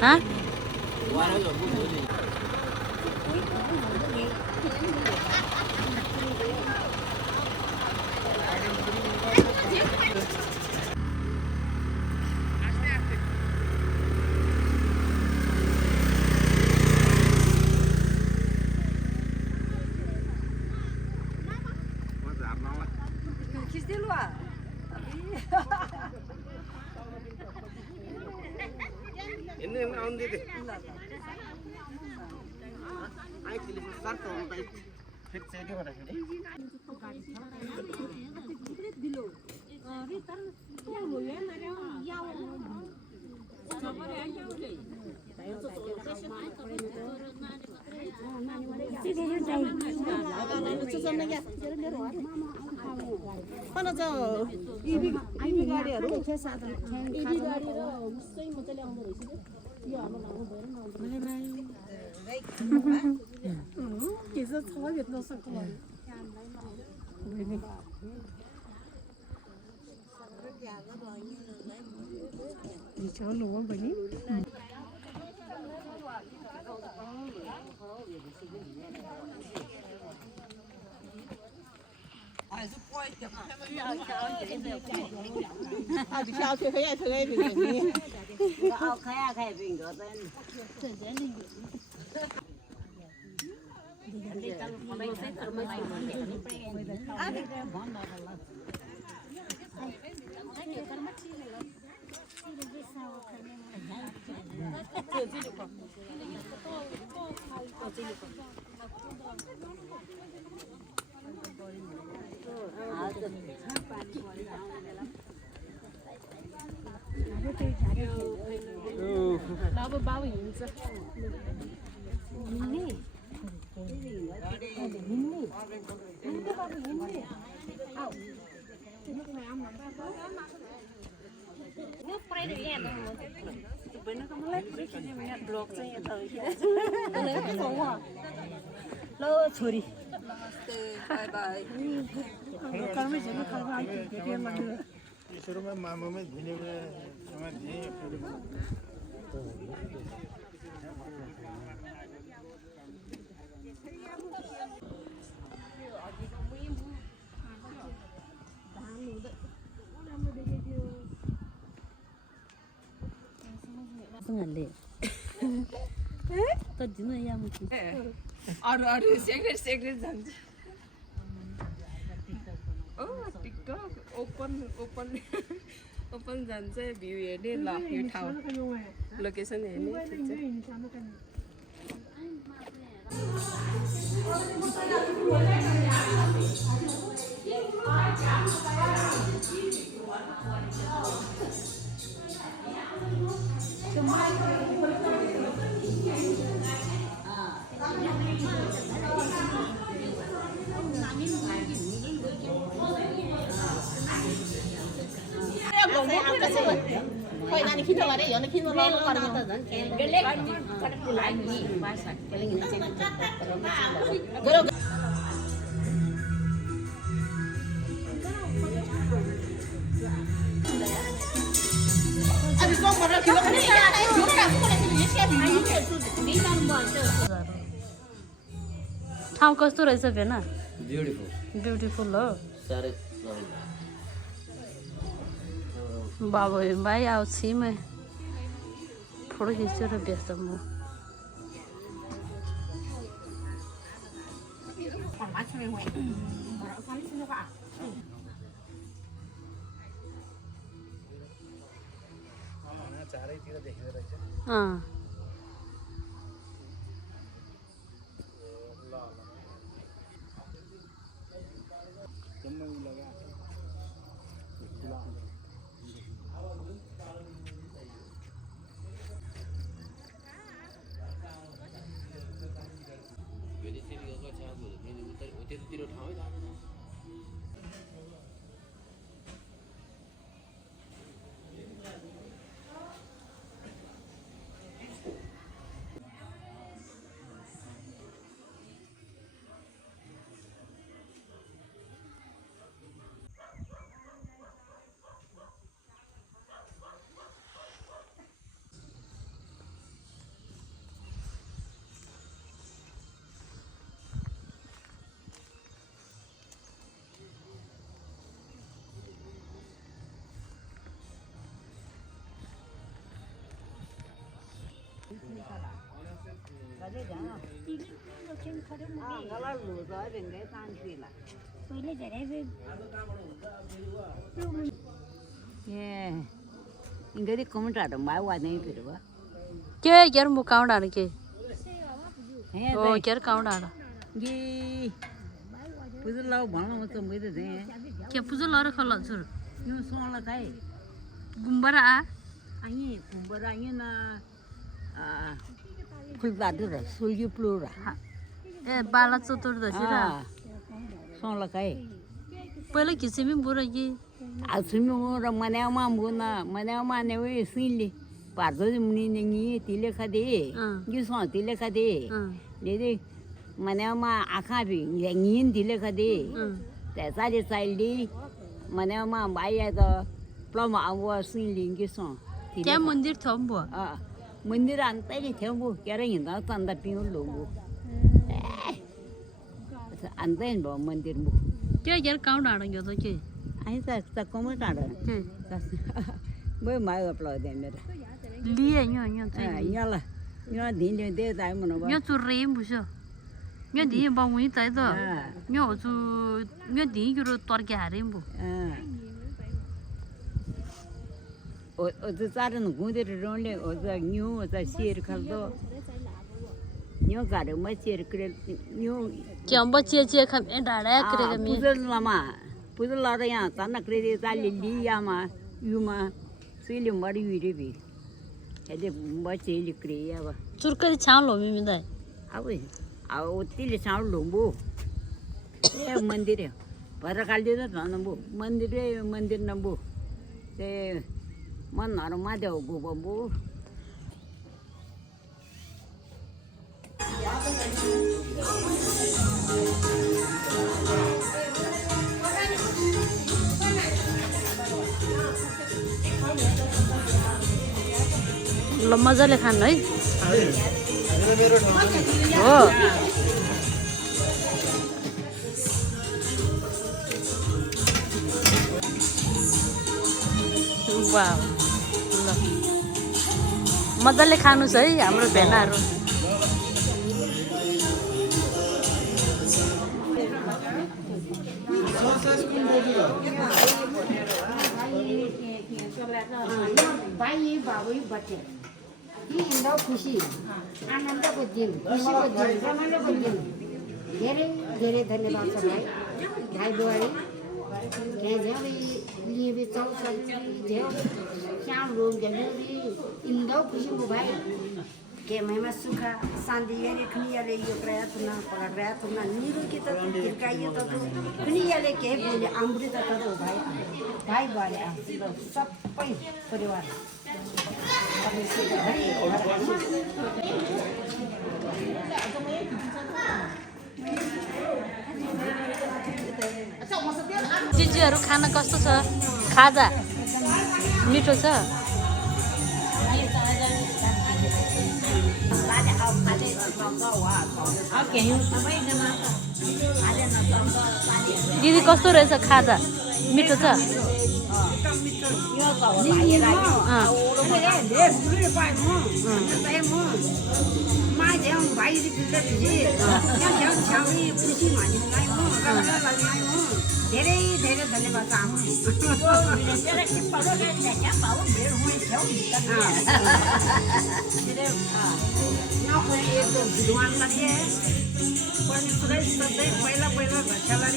Hả? Ini yang on deh. Ayo pilih start on baik. Fit saya dia mana sini? 하나 저 이비 가리로 이비 가리로 무슨 모델이 한 번 있어? 이거 아마 나오는 거는 그래서 처음에 넣었었구만. 이 저는 원 거니? à thì sao thì phải thử cái bình gì Ao khai bình đó tên. 나도 바보 인자. Ini. Nước spray được nhẹ rồi. Bên nó có một lát cái gì mà blog cho nhẹ thời kia. Nó lấy cái số à. Lơ sorry. Bye bye. कल में जरूर call I थी के मन शुरू में मामा में धीरे में समझ दिए फिर Sengaja. Tadi na yang mungkin. अरू सेक्रेट जान्छ टिकटक ओपन जान्छ भ्यू हेर्ने ल यो ठाउँ लोकेसन हेर्ने Kau ini kita ada, yang kita lalu pada kita dan gelek. Kada pulai ni bahasa. Paling ini cek. Goro. Abis kau pada kilo ni ya, juga aku pada sini siapa ini? Ini kan buat. ठाउँ कस्तो रहेछ भेना? Beautiful हो साह्रै बाबु भाइ आउँछु म photo खिच्छु र व्यस्त म चारैतिर देखेर रहेछ त्यतातिर ठाउँ है 이거리 comment 많이 와네 그러고. Kia kia mu count ada ke? Oh kia count ada. 이 부들라고 방랑 좀 뭐도 돼. Kia puzo lara khala sur. 요 손을 가이. Gumbara a? 아니 공부라니나 아 풀다들 술기 풀어라. Eh bala chotor da sira. 손을 가이. Pela kisimi bura ye. 아스미모라 마네마 뭐나 마네마 내외 신리. 바르도 문이니 딜레 카데. 기선 딜레 카데. 레데 마네마 아카비 냥인 딜레 카데. 대사리 사일리 마네마 마야다 플라마 아와 신리 기선. Kia mandir thom bo. 아 मंदिर आणता येईल ठेव बो क्या रे हिंदा चांदा पिऊन logo आणता येईल बो मंदिर बो Kia kia count ada yo to ke. आहे तर कोमट टाड बो माय आपला दे मेरा Lia nyo nyo to. याला या दिन दिन दे जाय म्हणो बा Nyo chu reim bu sho. Nyo di ba wi tai do. Nyo chu nyo di yu ro tor ke harim bu. 어저 자르는 군대를 런래 어저 뉴 어저 시를 칼도 뉴 가르 뭐 시를 그래 뉴 Kia ba che che kham en da ra kre ga mi. पुजलाया ताना क्रेरे लिया मा युमा सिली मरी विरेबी हेदे बचे लिक्रिया बा Chur ka chang lo mi mi dai. अबे आओ तिले छाउ लोबो ए मंदिर है पर काल दे त नबो मंदिर नबो ते मन नरमा देव गो बबो ल मजाले खानु है हो वाउ ल मजाले खानुस् है हाम्रो भेनाहरू भाइ बाबु बच्चे हिँड्दा खुसी आनन्दको दिन खुसीको दिन रमाइलोको दिन धेरै धेरै धन्यवाद छ भाइ भाइ बुहारी त्यहाँ झ्याउरी लिबी चौसठी झ्याउ श्याम रोग झ्याउरी हिँड्दा खुसीको भाइ के महिमा सुख शान्ति याले खुनियाले यो प्रयासना प्रयासना निरो के त तिर्काइयो त खुनियाले के बोले अमृत त भाइ भाइ बुहारी सबै परिवार चिजहरू खान कस्तो छ खाजा मिठो छ दिदी कस्तो रहेछ खाजा मिठो छ धेरै धेरै धन्यवाद पहिला पहिला घरच्याला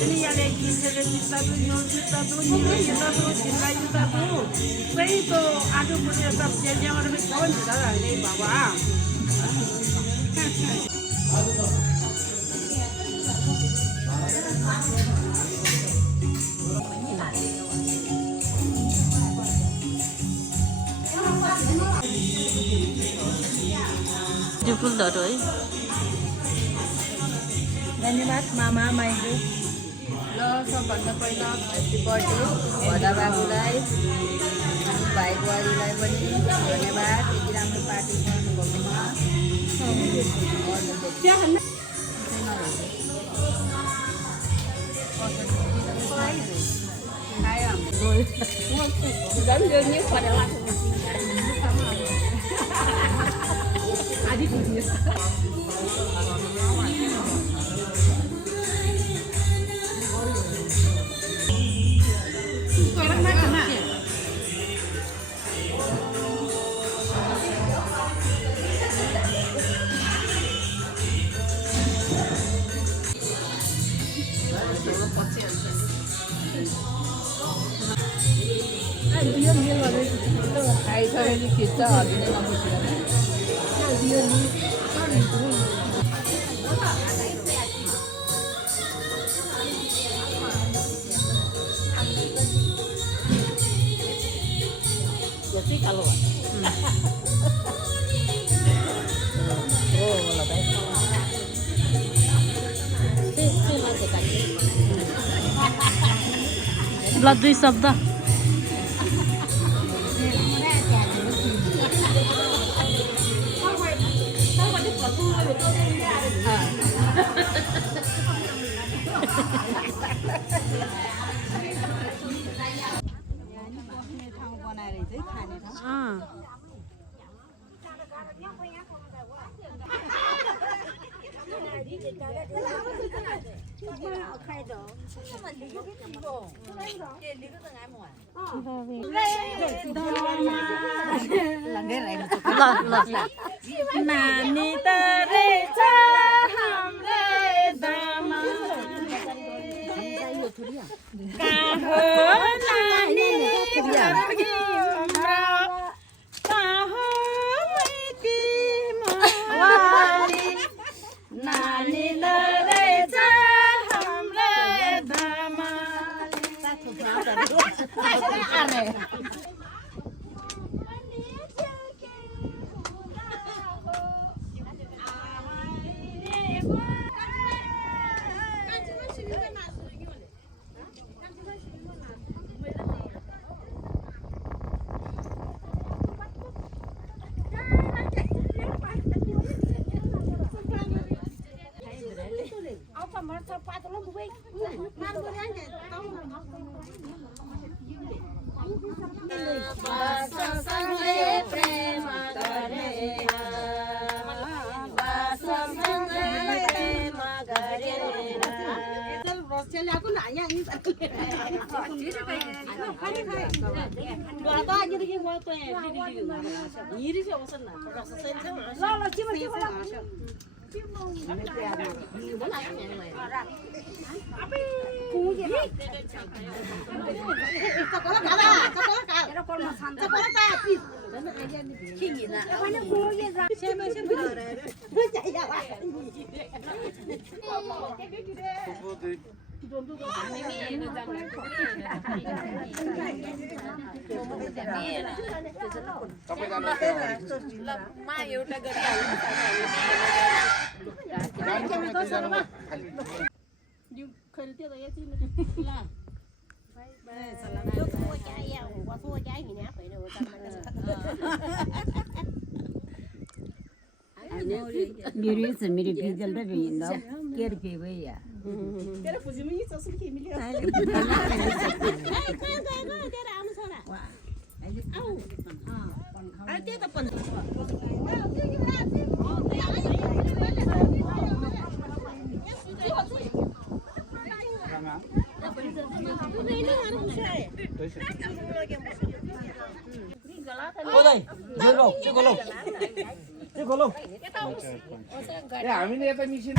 अनि याले किनेर जित्तादु न्यौ जित्तादु निरो जित्तादु जिल्ला जित्तादु सही तो आजु पुरे सब जेजेवर में कौन जिता रे बाबा फुलहरू है धन्यवाद मामा माइजू ल सबभन्दा पहिला ह्याप्पी बर्थडे भदा बाबुलाई भाइ बुहारीलाई पनि धन्यवाद यति राम्रो पार्टी गर्नुभएकोमा झन् यो नि परेला 아이사람이 진짜 어린애 너무 싫어. ल 2 शब्द नानी तरे छ हाम्रै दामा कहाँ हो नानी फर्की हाम्रो कहाँ हो माइती माली नानी तरे छ हाम्रै दामा मेरो छ मेरो बिजल र बिन्दा केयर पे भइया तेरा फुजिमी नि ससुर के मिल्यो तेरा आम छोरा आउ अरे त्यो त पन हामीले यता मिसिन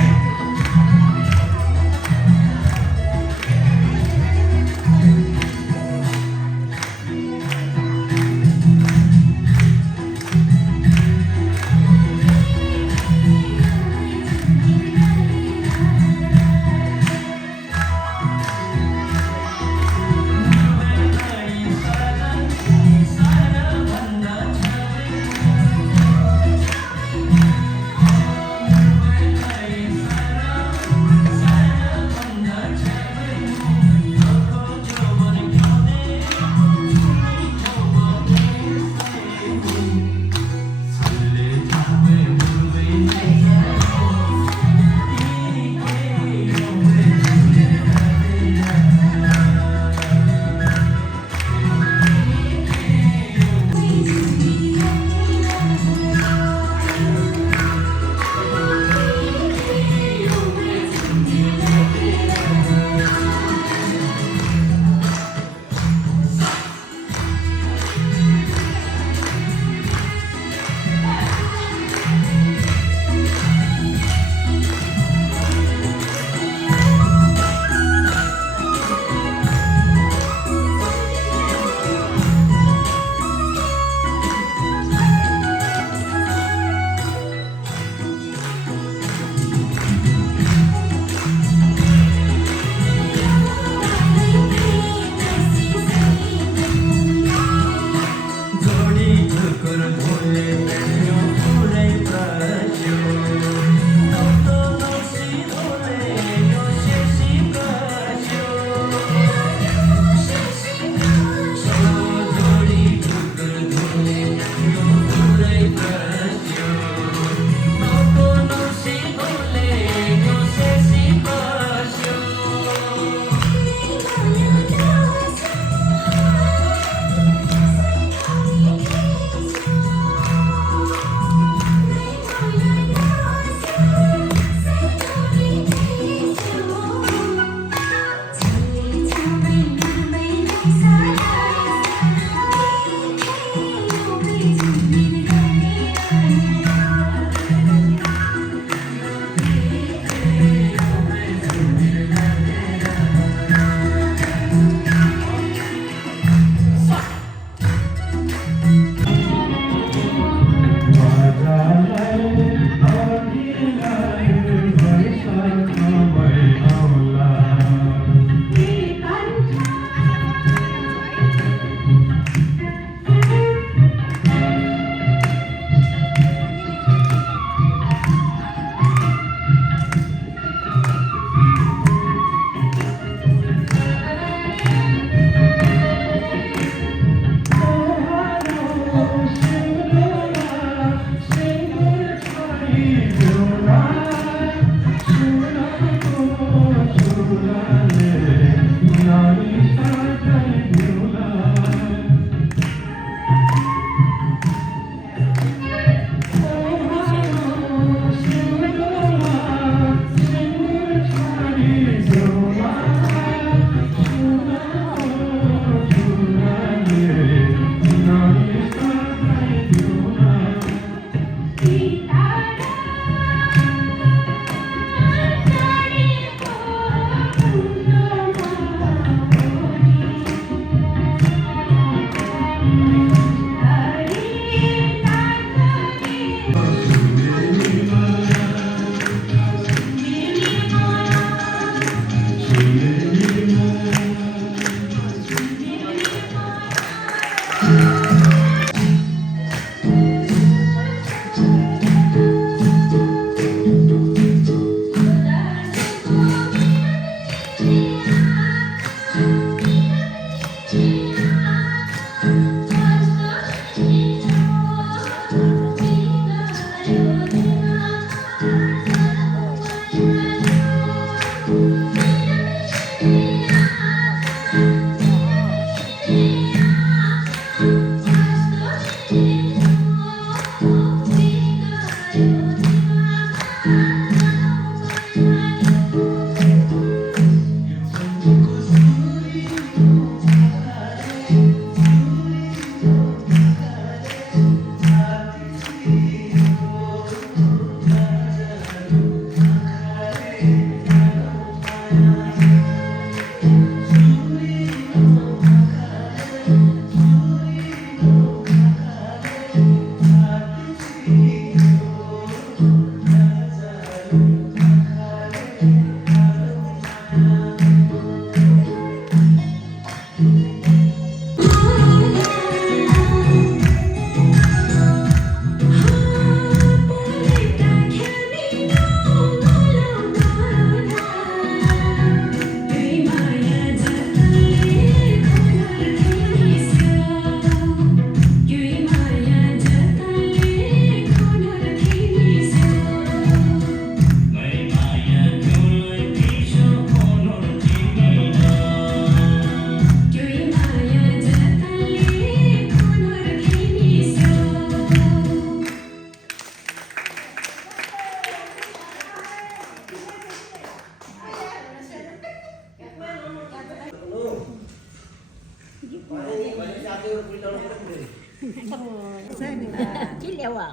길려와.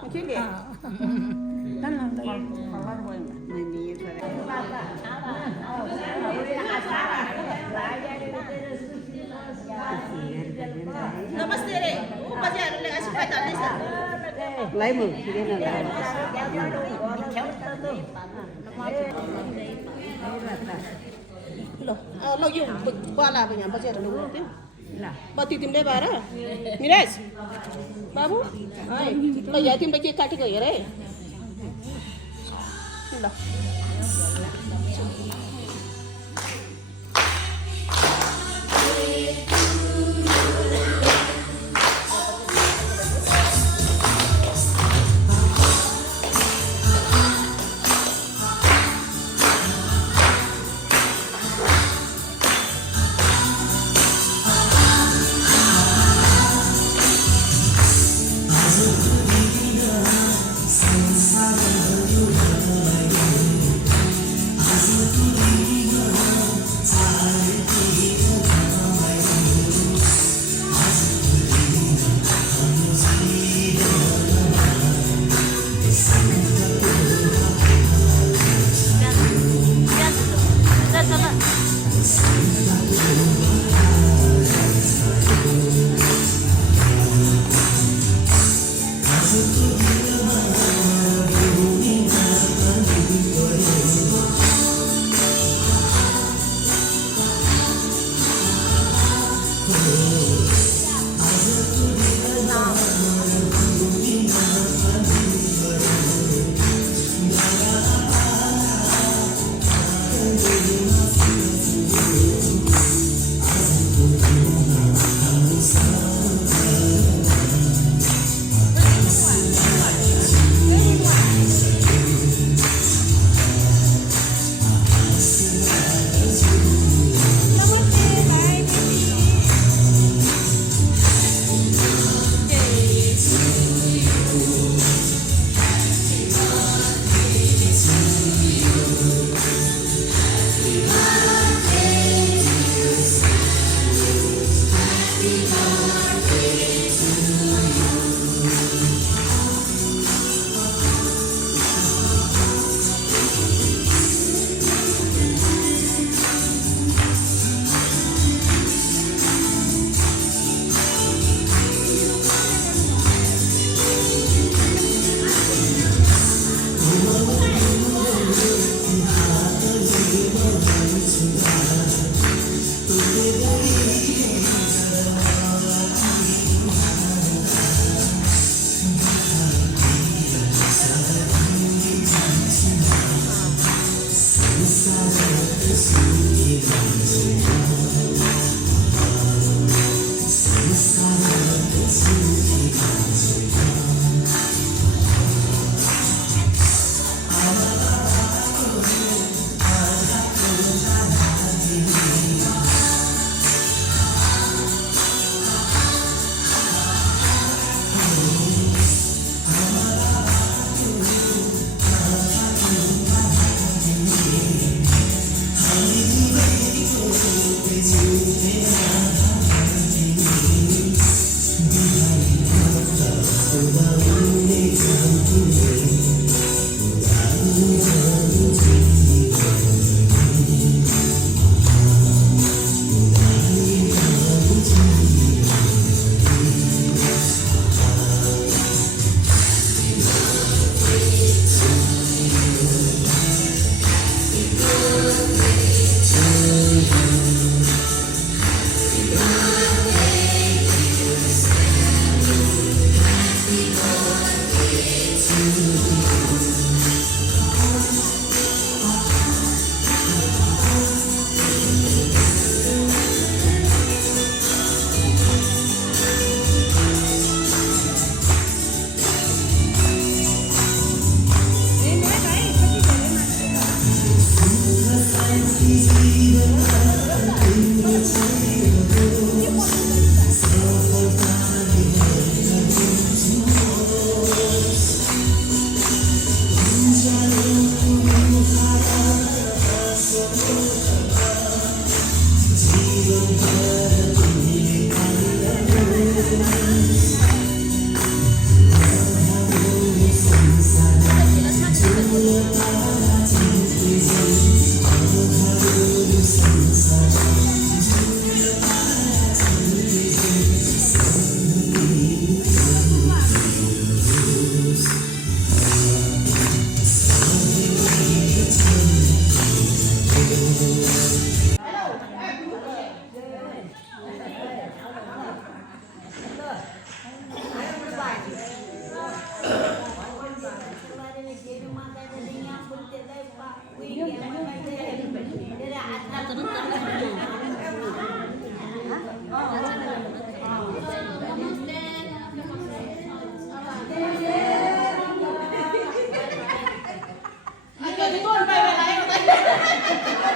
नमस्ते रे उपजीहरूले आशीर्वाद हाल्दैछ लाई म किन ल यो बाला अब यहाँ बजेर लग्नु थियो बत्ती तिमीले बाह्र मिराज बाबु है ल यहाँ तिमीले के काटेको हेर है ल Thank you.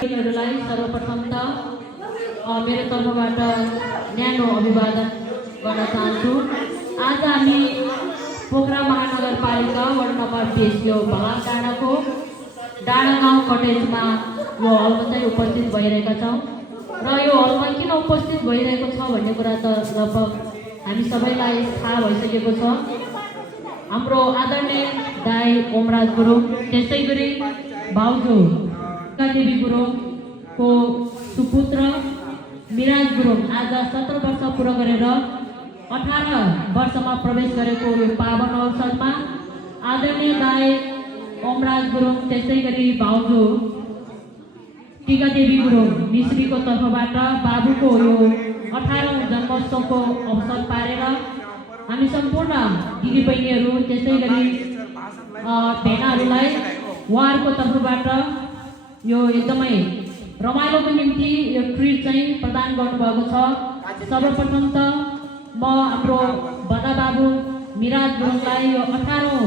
तिनीहरूलाई सर्वप्रथम त मेरो तर्फबाट न्यानो अभिवादन गर्न चाहन्छु। आज हामी पोखरा महानगरपालिका वार्ड नम्बर 20 यो भगाल डाँडाको डाँडा गाउँ कटेजमा यो हलमा चाहिँ उपस्थित भइरहेका छौँ र यो हलमा किन उपस्थित भइरहेको छ भन्ने कुरा त लगभग हामी सबैलाई थाहा भइसकेको छ। हाम्रो आदरणीय दाई ओमराज गुरुङ, त्यसै गरी भाउजू देवी गुरुङको सुपुत्र मिराज गुरुङ आज 17 वर्ष पुरा गरेर 18 वर्षमा प्रवेश गरेको यो पावन अवसरमा आदरणीय दाई ओमराज गुरुङ, त्यसै गरी भाउजू टीका देवी गुरुङ मिश्रीको तर्फबाट बाबुको यो 18औं जन्मोत्सवको अवसर पारेर हामी सम्पूर्ण दिदीबहिनीहरू, त्यसै गरी भेनाहरूलाई उहाँहरूको तर्फबाट यो एकदमै रमाइलोको निम्ति यो ट्रिट चाहिँ प्रदान गर्नुभएको छ। सर्वप्रथम त म हाम्रो बडा बाबु मिराज गुरुङलाई यो 18औं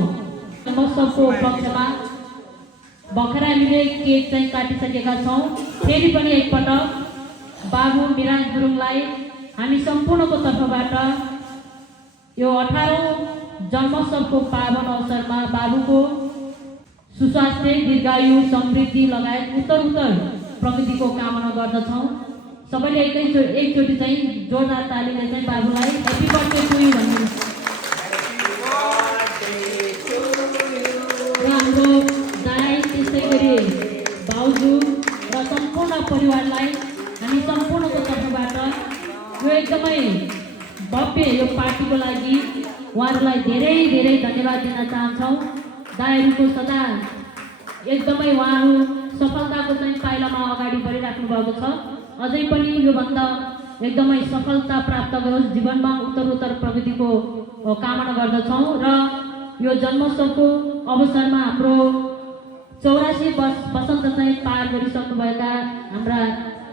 जन्मोत्सवको उपलक्ष्यमा भर्खर हामीले केक चाहिँ काटिसकेका छौँ। फेरि पनि एकपटक बाबु मिराज गुरुङलाई हामी सम्पूर्णको तर्फबाट यो 18औं जन्मोत्सवको पावन अवसरमा बाबुको सुस्वास्थ्य, दीर्घायु, समृद्धि लगायत उत्तर प्रगतिको कामना गर्दछौँ। सबैले एकचोटि चाहिँ जोरदार तालीले चाहिँ बाबुलाई ह्याप्पी बर्थडे टु यु भन्नु। र हाम्रो दाइ, त्यसै गरी भाउजू र सम्पूर्ण परिवारलाई हामी सम्पूर्णको तर्फबाट यो एकदमै भव्य यो पार्टीको लागि उहाँहरूलाई धेरै धेरै धन्यवाद दिन चाहन्छौँ। दाइहरूको सदा एकदमै उहाँहरू सफलताको चाहिँ पाइलामा अगाडि बढिराख्नु भएको छ। अझै पनि योभन्दा एकदमै सफलता प्राप्त गरोस्, जीवनमा उत्तर प्रगतिको कामना गर्दछौँ। र यो जन्मोत्सवको अवसरमा हाम्रो 84 वर्ष वसन्त चाहिँ पार गरिसक्नुभएका हाम्रा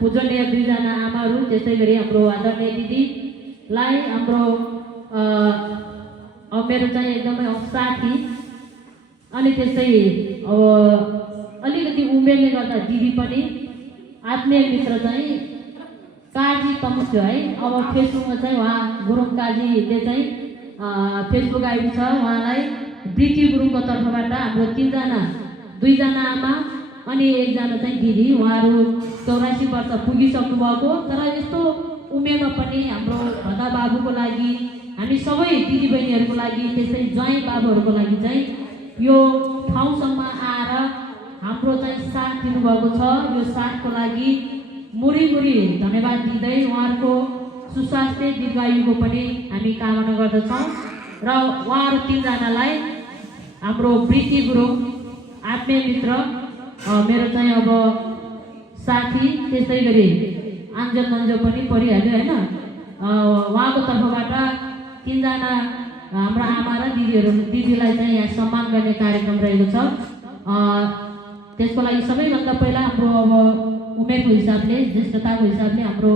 पूजनीय दुईजना आमाहरू, त्यसै गरी हाम्रो आदरणीय दिदीलाई हाम्रो मेरो चाहिँ एकदमै साथी अनि त्यसै अलिकति उमेरले गर्दा दिदी पनि आत्मीय मित्र चाहिँ काजी तमुस्यो है। अब फेसबुकमा चाहिँ उहाँ गुरुङ काजीले चाहिँ फेसबुक आइडी छ। उहाँलाई ब्रिटी गुरुङको तर्फबाट हाम्रो 3 जना, 2 जना आमा अनि 1 जना चाहिँ दिदी, उहाँहरू 84 वर्ष पुगिसक्नु भएको। तर यस्तो उमेरमा पनि हाम्रो भदा बाबुको लागि, हामी सबै दिदीबहिनीहरूको लागि, त्यसै ज्वाइँ बाबुहरूको लागि चाहिँ यो ठाउँसम्म आएर हाम्रो चाहिँ साथ दिनुभएको छ। यो साथको लागि मुरी धन्यवाद दिँदै उहाँहरूको सुस्वास्थ्य, दीर्घायुको पनि हामी कामना गर्दछौँ। र उहाँहरू 3 जनालाई हाम्रो प्रीति गुरुङ आत्मीय मित्र, मेरो चाहिँ अब साथी, त्यसै गरी आन्जल मन्जो पनि परिहाल्यो होइन। उहाँको तर्फबाट 3 जना हाम्रा आमा र दिदीलाई चाहिँ यहाँ सम्मान गर्ने कार्यक्रम रहेको छ। त्यसको लागि सबैभन्दा पहिला हाम्रो अब उमेरको हिसाबले, ज्येष्ठताको हिसाबले हाम्रो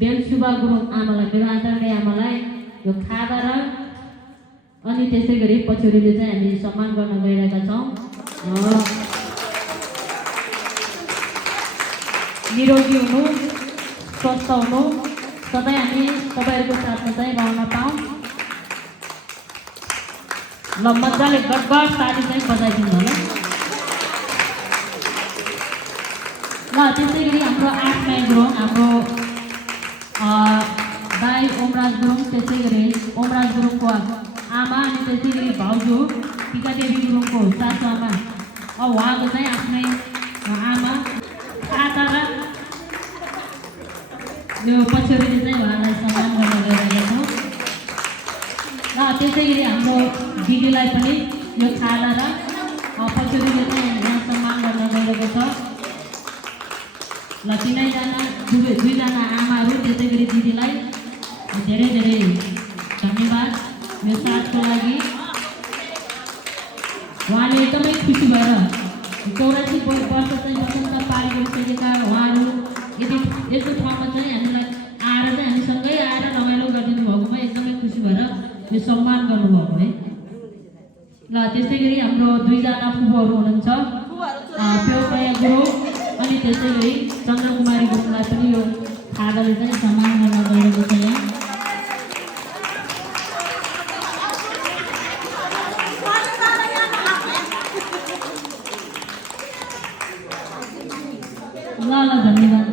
बेलसुबा गुरुङ आमालाई, मेरो आदरणीय आमालाई यो खादा र अनि त्यसै गरी पछौडीले चाहिँ हामी सम्मान गर्न गइरहेका छौँ। निरोगी हुनु, स्वस्थ हुनु, सधैँ हामी तपाईँहरूको साथमा चाहिँ रहन पाऊँ। ल मजाले गडगड ताली चाहिँ बजाइदिनु होला। ल त्यसै गरी हाम्रो 8 माइल गुरुङ, हाम्रो दाई ओमराज गुरुङ, त्यसै गरी ओमराज गुरुङको आमा अनि त्यसै गरी भाउजू टीका देवी गुरुङको सासु आमा, अब उहाँको चाहिँ आफ्नै आमा खाता र यो पछौडीले चाहिँ उहाँलाई सम्मान गर्न गइरहेका छौँ। र त्यसै गरी हाम्रो दिदीलाई पनि यो खाना र पछौडीले चाहिँ यहाँ सम्मान गर्न गइरहेको छ। ल 3 जना 2 जना आमाहरू, त्यसै गरी दिदीलाई धेरै धेरै धन्यवाद यो साथको लागि। उहाँले एकदमै खुसी भएर 84 वर्ष चाहिँ वसन्त पार गरिसकेका उहाँहरू यदि यस्तो ठाउँमा चाहिँ हामीलाई आएर चाहिँ हामीसँगै आएर रमाइलो गरिदिनु भएकोमा एकदमै खुसी भएर यो सम्मान गर्नुभएको है। ल त्यसै गरी हाम्रो दुईजना फुपूहरू हुनुहुन्छ प्योपया गुरु अनि त्यसै गरी चन्द्रकुमारी गुरुङलाई पनि यो खादाले चाहिँ सम्मान गर्न गएको छ यहाँ। ल धन्यवाद।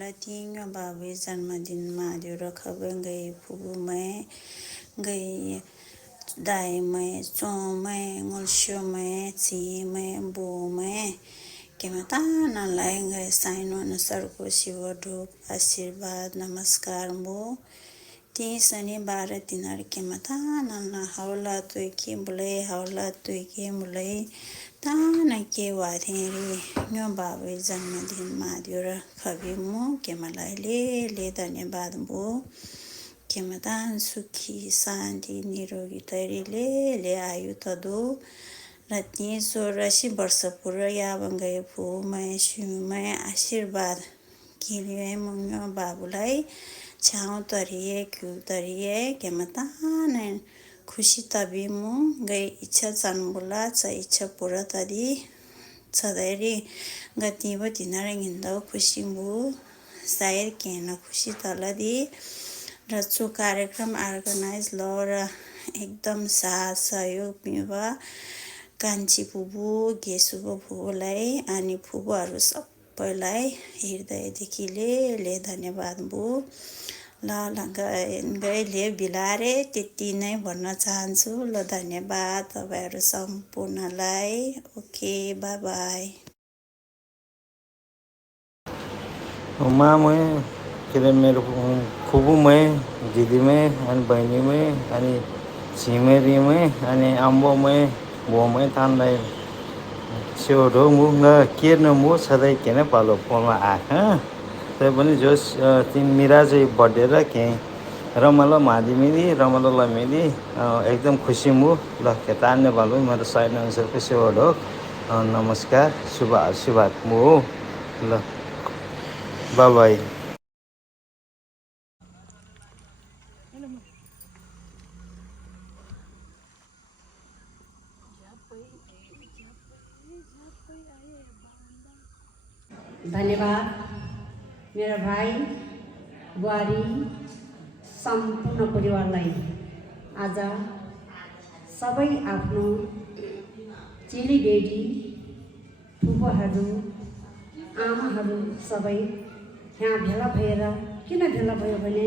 Latinho babu jन्मदिन महादेव र खबर गई फुबुमै गई दाइमै चोमै ngulsyoमै चिमै बोमै केमतानालाई गई साइनो अनुसारको शिव ढोक आशीर्वाद नमस्कार मो ती शनिबार तिनीहरू केमतानाला हाउला तुइके बुलै हाउला तुइके बुलै ताना के वाथेरी न्यो बाबु जन्मदिन महादेव र खबी मु केमलाई ले धन्यवाद मो केमतान सुखी शान्ति निरोगी तरीले ले आयु तदो रत्नी 84 वर्ष पूर्व यावं गए फुमै शिवमै आशीर्वाद किलिए मुन्यो बाबुलाई छाउ तरिए क्यू तरिए केमतान खुशी तभी मु गई इच्छा चनबुला च इच्छा पूरा तरी छदैरी गति व तिनीहरू हिँड्दा खुसी मु सायद केन खुसी तलदी रचु कार्यक्रम अर्गनाइज ल र एकदम साथ सहयोग पिवा कान्छी फुबु गेसुबो फुबुलाई अनि फुबुहरू सब पहिलाई हृदयदेखि ले धन्यवाद बु ल गैले बिलारे त्यति नै भन्न चाहन्छु ल धन्यवाद तपाईँहरू सम्पूर्णलाई ओके बाई बाई मामै के अरे मेरो फुपूमै दिदीमै अनि बहिनीमै अनि छिमेरीमै अनि आम्बोमै बुवामै तानलाई सेउडो मुङ के न मु सधैँ के नै पालो पोलमा आँखा तै पनि जोस् तिन मिरा चाहिँ बर्थडे र केही रमालो मादिमेली रमालो लमेली एकदम खुसी मु ल के तान्ने पालो मेरो साइन अनुसारको सेउडो नमस्कार शुभ मु हो ल बाई बाई धन्यवाद मेरा भाइ बुहारी सम्पूर्ण परिवारलाई आज सबै आफ्नो चेलीबेटी फुपूहरू आमाहरू सबै यहाँ भेला भएर किन भेला भयो भने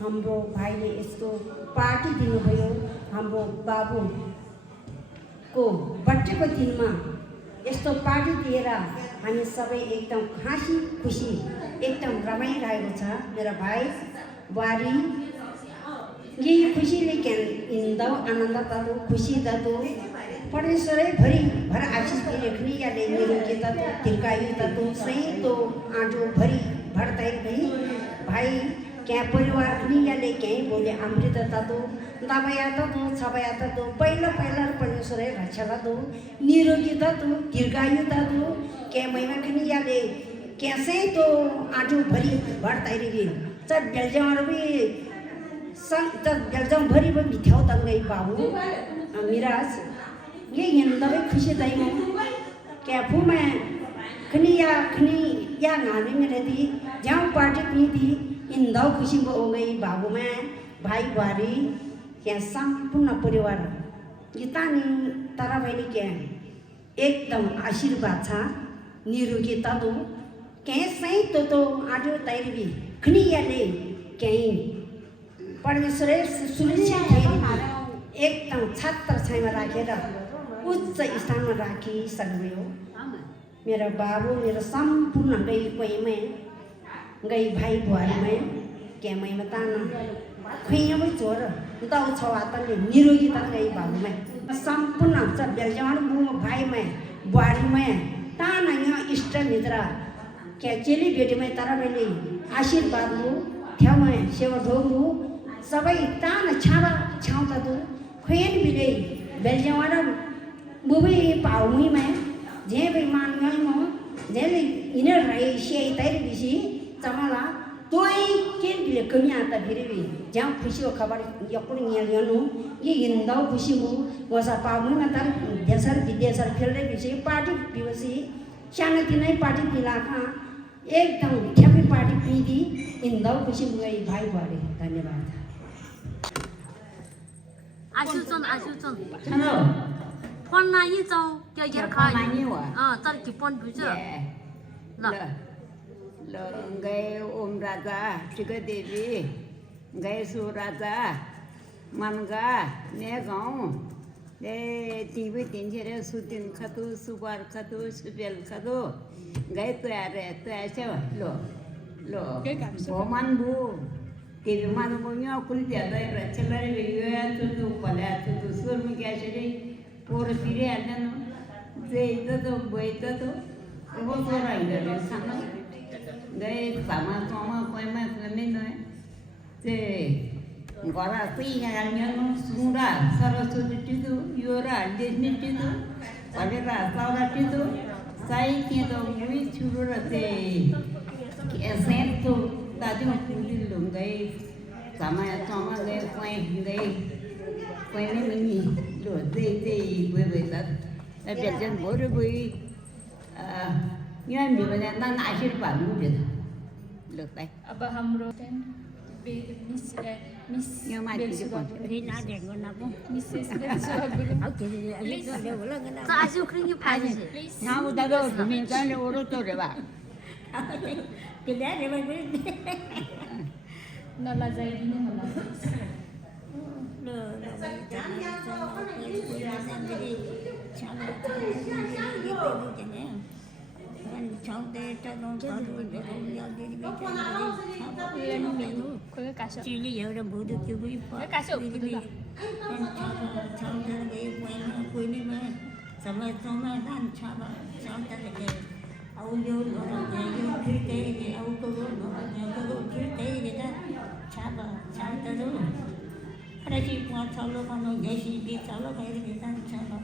हाम्रो भाइले यस्तो पार्टी दिनुभयो हाम्रो बाबुको बर्थडेको दिनमा यस्तो पार्टी दिएर हामी सबै एकदम हाँसी खुसी एकदम रमाइरहेको छ मेरा भाइ बुहारी यही खुसीले हिँड्दा आनन्द तातो खुसी तातो परमेश्वरै भर आशिष दिने याले निरोगी तातो दीर्घायु तातो सही तो आजो भरी भरताई गई भाई क्या परिवार पनि याले कहीं बोले अमृत तातो दबाया तातो छबाया तातो पहिला परमेश्वरै रक्षा तातो निरोगी तातो दीर्घायु तातो क्या महिमा पनि याले कैसे तो आजो भरी भरताई गई चल बेलजाम भी बेलजाम भरी भी मिठाओ तक गई बाबू मिराज ये हिंदवे खुशी दाई में क्या फू में खनी या नानी में रहती जहाँ पार्टी पी थी हिंदव खुशी हो गई बाबू में भाई बुहारी क्या संपूर्ण परिवार गीतानी तारा बहनी क्या एकदम आशीर्वाद था निरोगी तातो कैसे तो आजो तैयारी भी खनी या ले कहीं परमेश्वर सुनिश्चित एकदम छत्र छाइमा राखेर उच्च स्थानमा राखिसक्नुभयो मेरो बाबु मेरो सम्पूर्ण गई कोहीमै गई भाइ बुहारीमै क्यामैमा तान खुइमै चोर दाउ छवातले निरोगी त गई बाबुमै सम्पूर्ण छ बेलजान मुम भाइमै बुहारीमै तान यहाँ इष्ट निद्रा क्या चेली बेटीमै तरबेली आशीर्वाद हो ठ्याउमै सेवा ढोगु सबै तान छाडा छाउँदा दु खुएन बिले बेलजान बुबे पाउमीमै जे बे मानगाइमो जेले इनर रही से तैयारी बिसी चमला तोय के बिले कमी आता फिर भी जहाँ खुशी हो खबर यकुन नियलियनु ये हिंदाव खुशी हो वसा पाउमी में तर देशर विदेशर फिरले बिसी पार्टी बिवसी शांति नहीं पार्टी दिलाखा एकदम ठेपी पार्टी पीदी हिंदाव खुशी हुई भाई बुहारी धन्यवाद आशुचन हेलो फोन नहीं जाओ क्या यार खाई चल की फोन बुझे ल गए ओम राजा टिका देवी गए सु राजा मनगा ने गाउँ ले तिमी तिनखेर सुतिन खातु सुबार खातु सुबेल खातु गए तयार छ लो भमान बु के मान बोन्या कुल ज्यादा रचलरे वेया तो पल्या तो सुर में क्या छे पोर फिरे आलन जे तो बैत तो वो तो राइडर सामा गए सामा कोई में नय जे गरा पी गान्यन सुरा सरस्वती टिदु योरा देनी टिदु पलेरा सारा टिदु साई के तो मुई छुरो रते ऐसे तो ताजो कुली लंगई समय गए कोई में मिनी लो दे वे तक बेलजन बोर बुई यहाँ भी बने ना आशीर्वाद मुझे लगता है अब हमरो मिस यहाँ मार के कौन रीना देखो ना को मिसेस ओके अभी तो बोला आशु क्रिंग फाजी ना उधर तो मैं जाने और तो रे बा Cái đấy để mày नलजाइदिनु होला Chili एउटा भुदु त्यो पनि समय समाधान छ अब यो फिर्तै अब फिर्तै छापहरू कति चलो खानु गएपछि चलो गएर चलो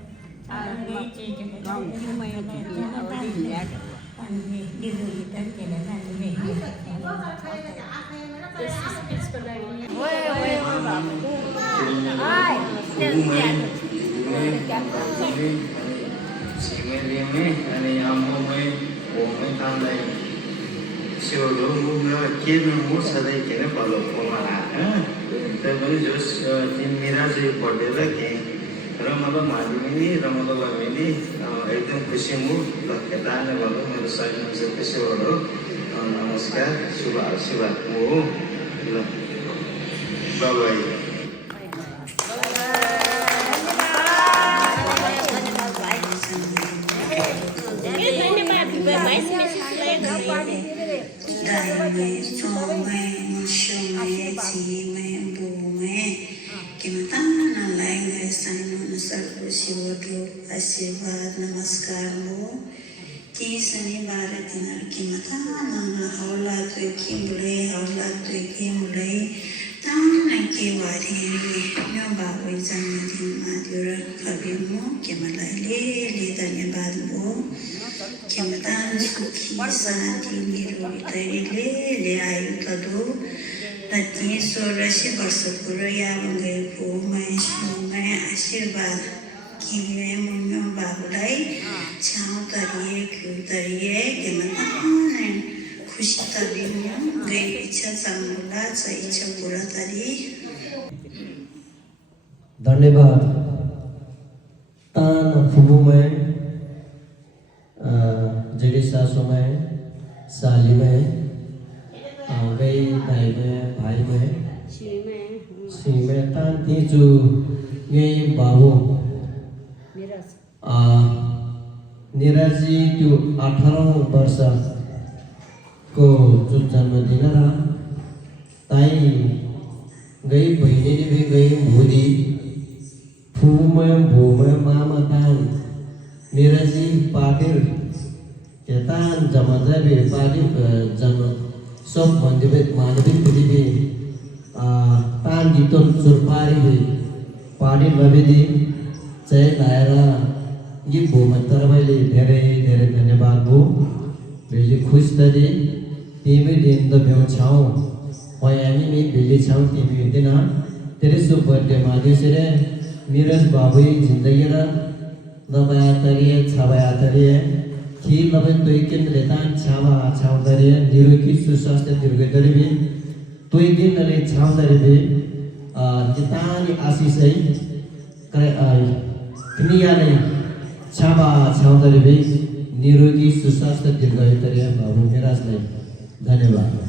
अनि आम्बो में वो में काम लाई सिवरो मुंगा किन मु सदै किन पालो कोमाला तबले जोस तिन मेरा से पढेला के रमला मादिनी रमला लमिनी एकदम खुशी मु लकेदान भलो मेरो साइनमा से खुशी भलो नमस्कार शुभ आशीर्वाद मु ल बाय बाय आशीर्वाद नमस्कार मो ती शनिबार दिन किमता नंगा हौला तो की मुले तान के वारी न्यो बाबु जन्मदिन माधुर कवि मो केमलाले धन्यवाद मो केमता सुखी शान्ति निरोगीले ले आयु कदो रति 16 वर्ष पुरो यावं गएको मैं आशीर्वाद किने मुन्यो बाबुलाई छाउ तरिए क्यू तरिए के मताने खुशी तरिए गई इच्छा चामुला छ इच्छा पूरा तरी धन्यवाद तान फुबु में जड़ी सासु में साली में गई दाई में भाई में सी में तान तीजू गई बाबू निराजी त्यो 18 वर्ष को जो जन्मदिन र ताई गई बहिनी भी गई भूदी फूमे भूमे मामा तान निराजी पाटिल केतान जमाजा भी पाटिल जन्म सब मंदिर मानविक भी तान गीतों सुरपारी भी पाटिल लबिदी जय लायरा ये भूमंतर वाले धेरै धेरै धन्यवाद भो बेली खुश तरी तिमी दिन द भ्यौ छाउ पयानी में बेली छाउ तिमी दिन तेरे सु बर्थडे मादे से नीरज बाबू जिंदगी र नबया तरिए छाबया तरिए खी लबे तोय किन लेतान छावा छाउ तरिए निरोगी सुस्वास्थ्य दीर्घ तरिए तोय दिन ले छाउ तरिए जितानी आशीष है करे किनियाले छाबा छाउदरी भी निरोगी सुस्वास्थ्य दीर्घायु तरिया बाबु मेराजलाई धन्यवाद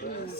Ôi,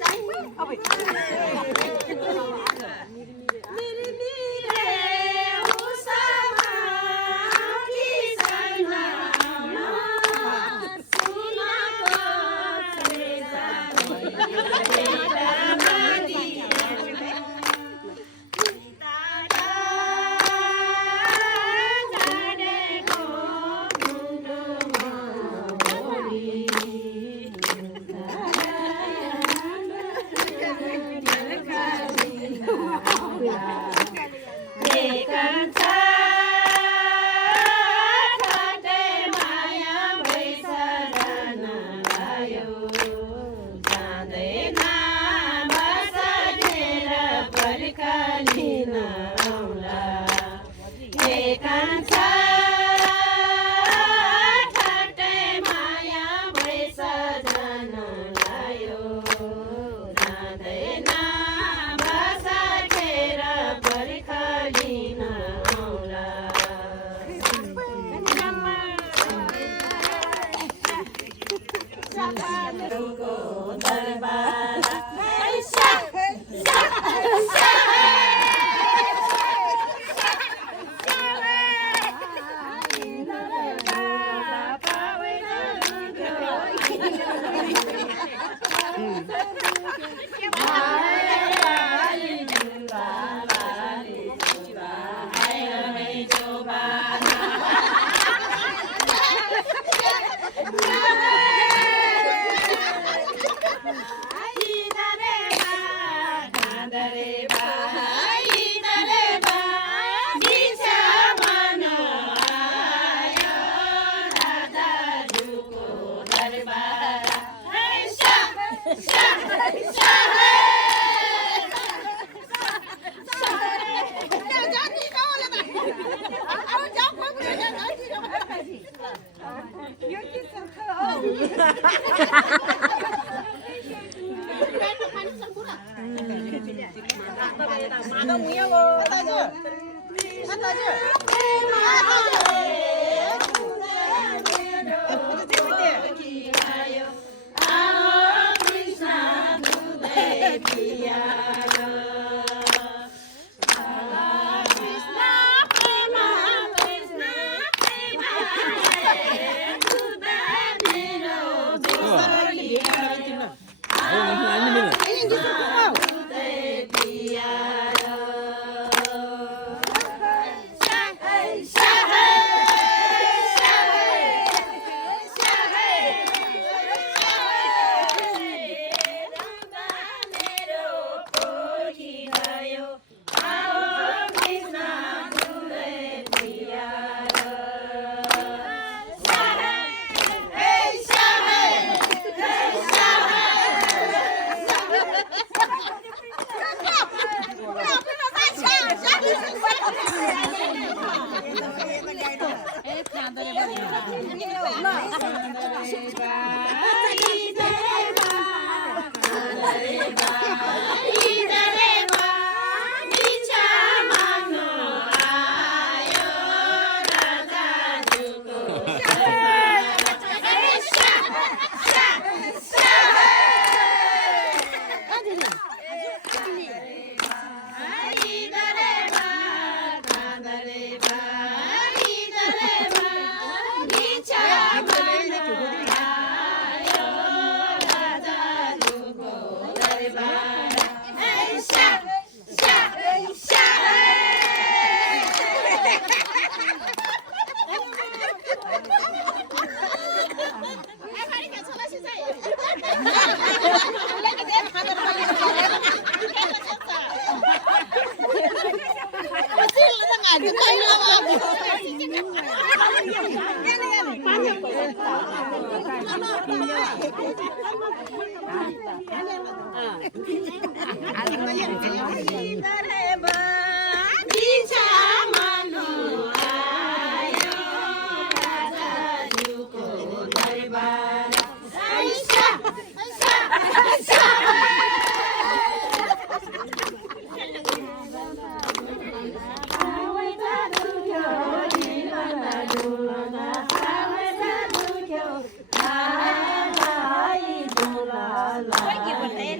gì mà té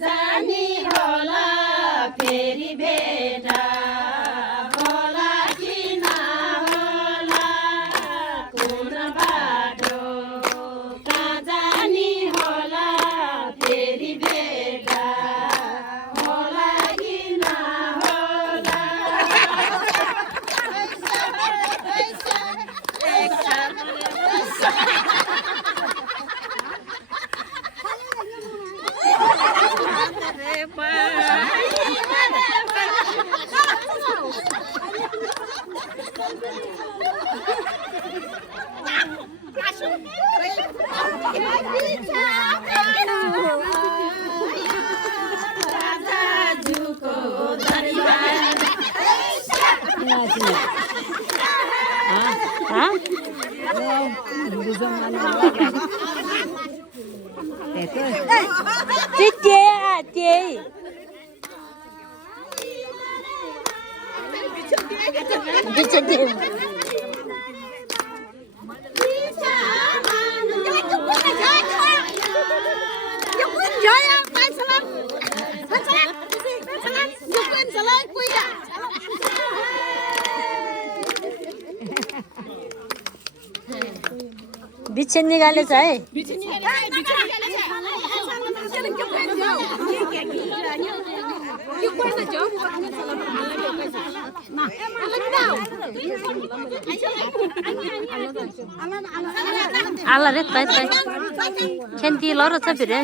जानी होला फेरि भेट होला कि नहोला कुन बाटो कहाँ जानी होला फेरि भेट होला कि नहोला बिछे निकालेछ है आला रे तै तै खेन्ती लर छ फेरि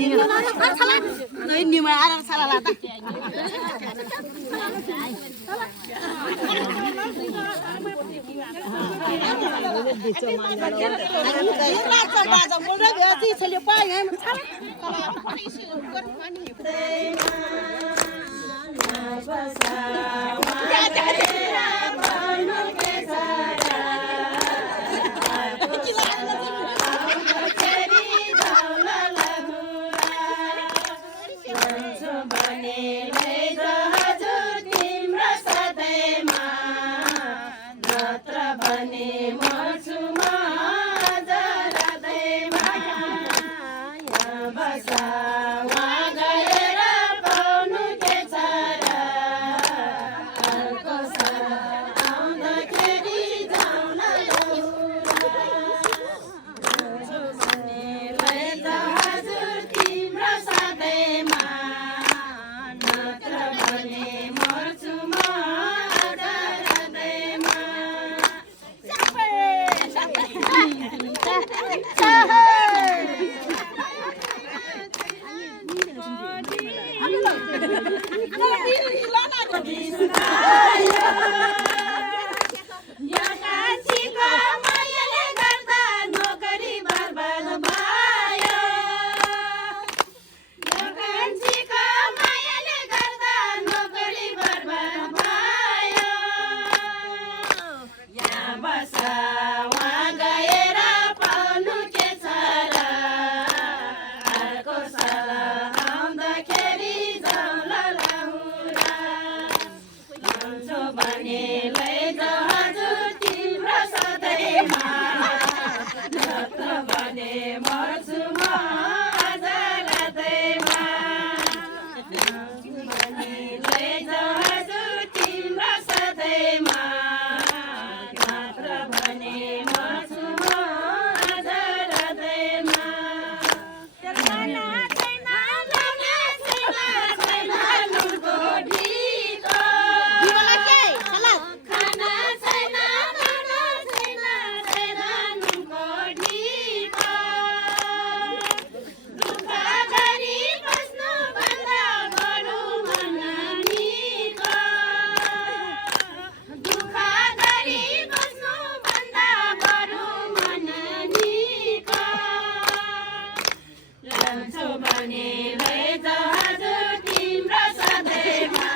भने लैजाऊ हजुर तिम्रो सधैँमा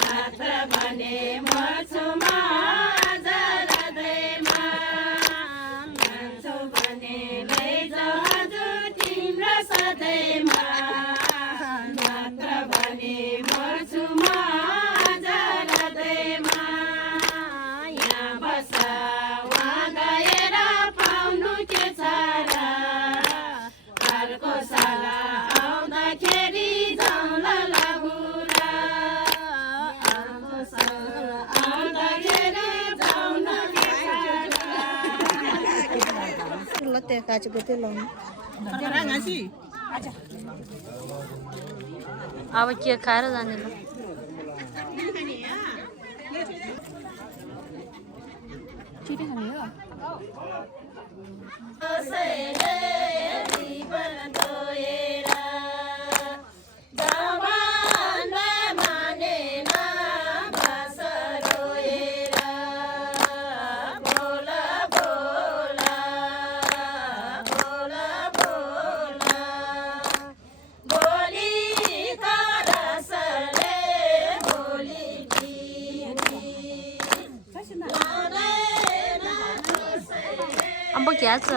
मात्र भने मर्छु म आज हृदयमा मान्छौ भने लैजाऊ हजुर तिम्रो सधैँमा मात्र भने मर्छु म आज हृदयमा यहाँ बस वहाँ गएर पाउनु के छ र अर्को साल आउँदाखेरि जाउँला लागुरा अर्को साल आउँदाखेरि जाउनु के छ र लत्ते काचेको त्यो लाउनु अब के खाएर जाने ल छिटो खाने हो कसैले जीवन धोएर जवान मानेन बास रोएर बोला बोला बोला बोला बोली तरसले बोली अब क्या छ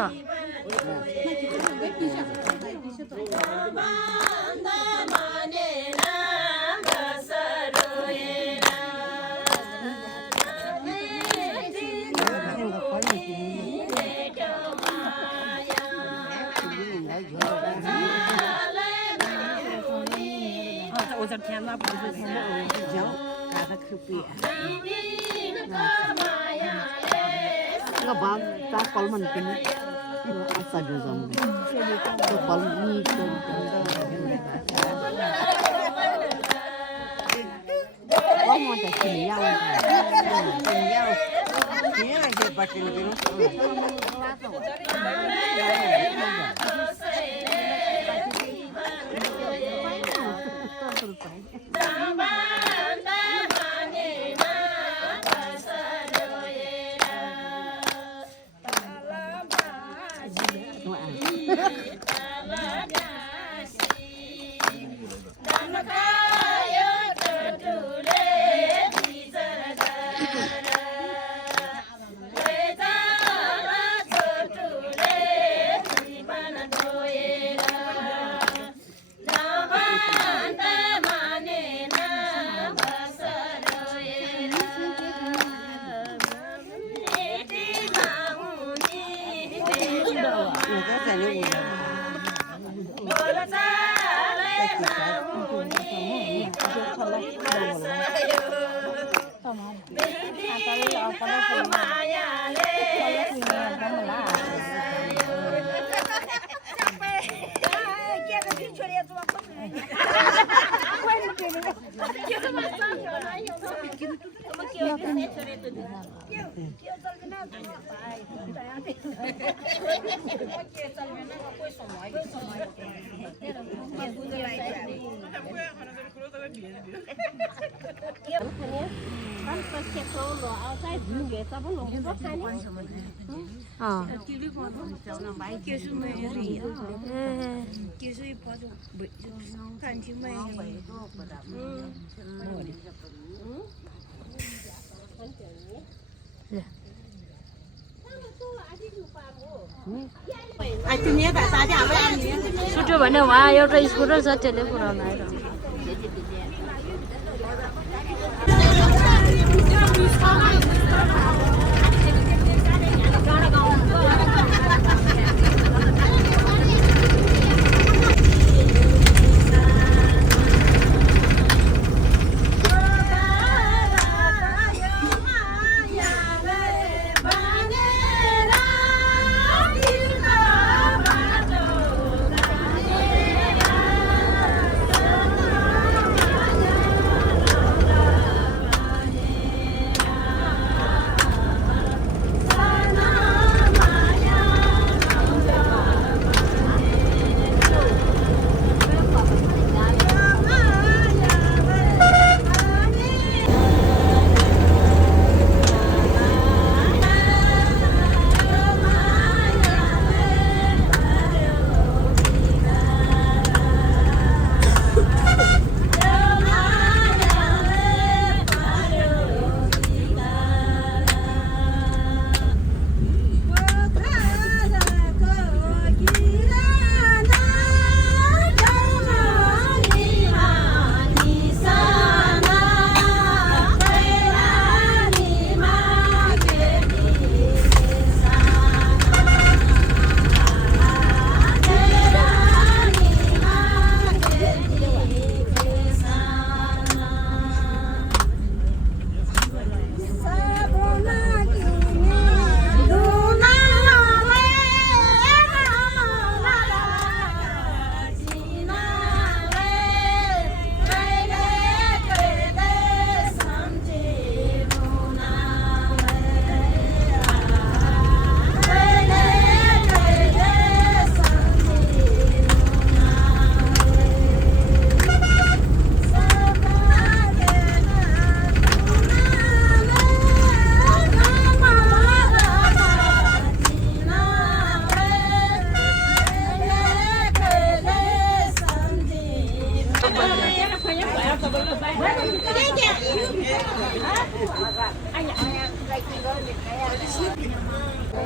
छुट्यो भने उहाँ एउटा स्कुटर छ त्यसले पुऱ्याउनु आएर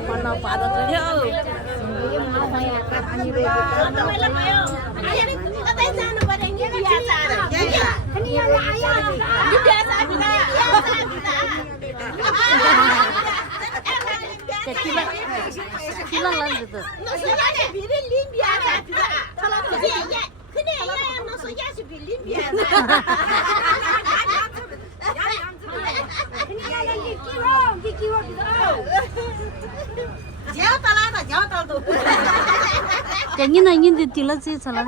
Mana pada tu dia. Kilang lagi tu. Kayaknya nanya di tila sih salah.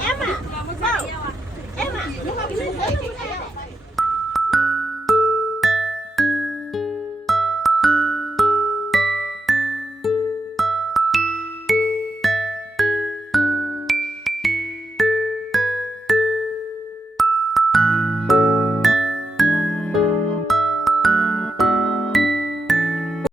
Emma,